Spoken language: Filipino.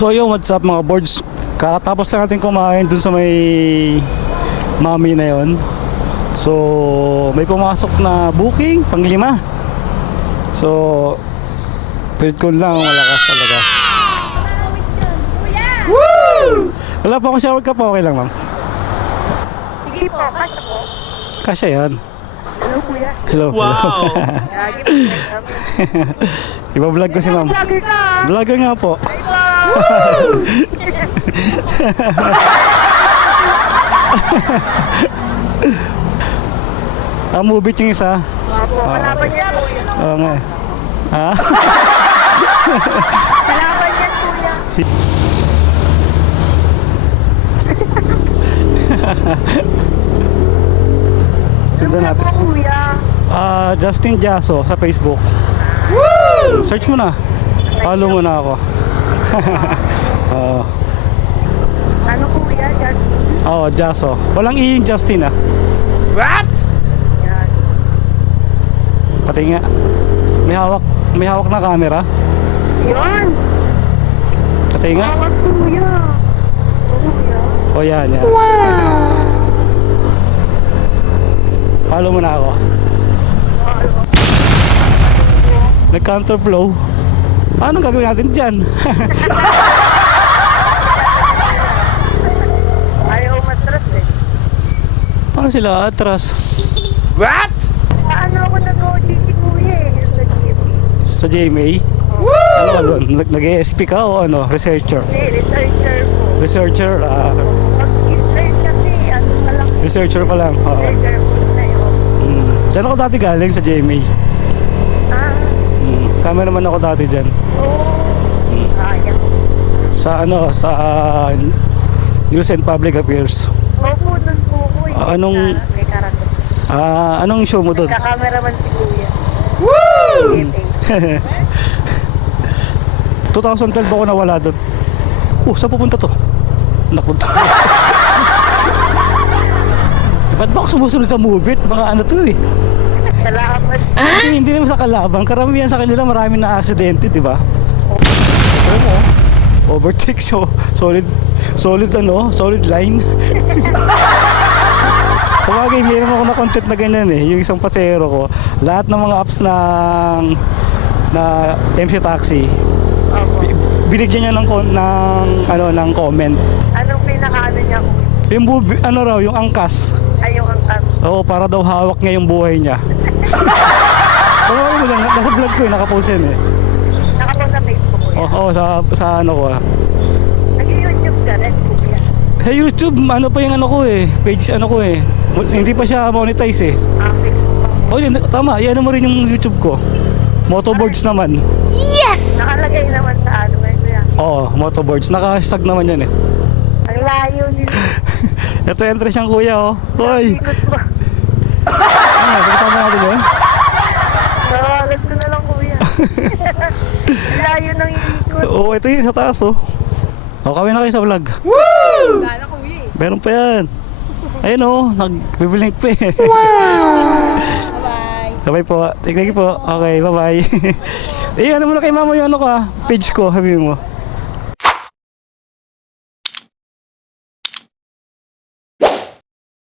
So yo, what's up mga boards? Kakatapos lang natin kumain dun sa may mami na yon. So may pumasok na booking pang 5. So pilit ko lang, malakas talaga. Woo! Wala pa akong shower ka pa, okay lang ma'am? Sige po, kasya po. Kasya yan. Hello kuya. Hello. Wow! Lagi po. Iba-vlog ko si ma'am. Vlogger ka! Vlogger nga po. Movie yung isa. Opo, kalaban niya kuya. Oo nga. Ha? Kalaban niya kuya. Sundan natin. Ano po, kuya? Justin Jasso sa Facebook. Search mo na. Follow mo na ako. Oo. Ano kuya? Just Oo, Jasso. Walang i yung Justin ah. What? yan. Pati nga. May hawak na camera. Yan! Pati nga. Awat kuya. Kuya. O yan, yan. Follow mo na ako. Nag-counterflow. Anong gagawin natin dyan? Ayaw matras eh. Paano sila atras? What? Ano ako nag-OGC kuya eh. Yung sa GMA. Sa JMA? Ano ka doon? Nag-ESP ka o ano? Researcher? Hindi, researcher po. Researcher? Mag-research kasi ano pa lang. Researcher pa lang. Oo. Researcher po na yun. Diyan ako dati galing sa JMA. Ah, Cameraman ako dati dyan. oo. Kaya. Sa ano? Sa News and Public Affairs. Opo, doon po ko eh. Anong- May karato. Anong show mo doon? Nagka-cameraman si kuya. 2012 ako nawala doon. Saan pupunta to? Naku. Ba't ba ako sumusunod sa movie? Mga ano to eh. Salamat. Hindi naman sa kalaban. Karamihan sa kanila maraming na aksidente, di ba? Alam mo, overtake show. Solid ano, solid line. Sabagay, meron ako na content na ganyan eh. Yung isang pasero ko, lahat ng mga apps na MC Taxi, Opo. binigyan niya ng comment. Anong pinakaano niya kuya? Yung ano raw, yung angkas. Ay, yung angkas. Oo, para daw hawak niya yung buhay niya. Pero mo lang, nasa vlog ko eh, nakapost yan eh. Nakapost sa Facebook kuya. Oo, sa ano ko ah. Nag-YouTube ka rin kuya. Sa YouTube, ano pa yung ano ko eh, page ano ko eh. Hindi pa siya monetize eh. Facebook pa po. Oh, yun, tama, iyan mo rin yung YouTube ko. Motoboards naman. Nakalagay naman sa ano eh kuya. Oo, motoboards. Naka-hashtag naman yan eh. Ang layo nila. Ito entrance siyang kuya oh. Hoy! Ikot ba? Ano, pagkita mo natin yun? Nawalat ko na lang kuya. Ang layo ng ikot. Oo, ito yun sa taas oh. O, kawin na kayo sa vlog. Wala na kuya eh. Meron pa yan. Ayun oh, nag-biblink pa eh. Bye-bye. Sabay po. Thank you po. Okay, bye-bye. Eh, ano muna kay mama yung ano ka, page ko, sabi mo.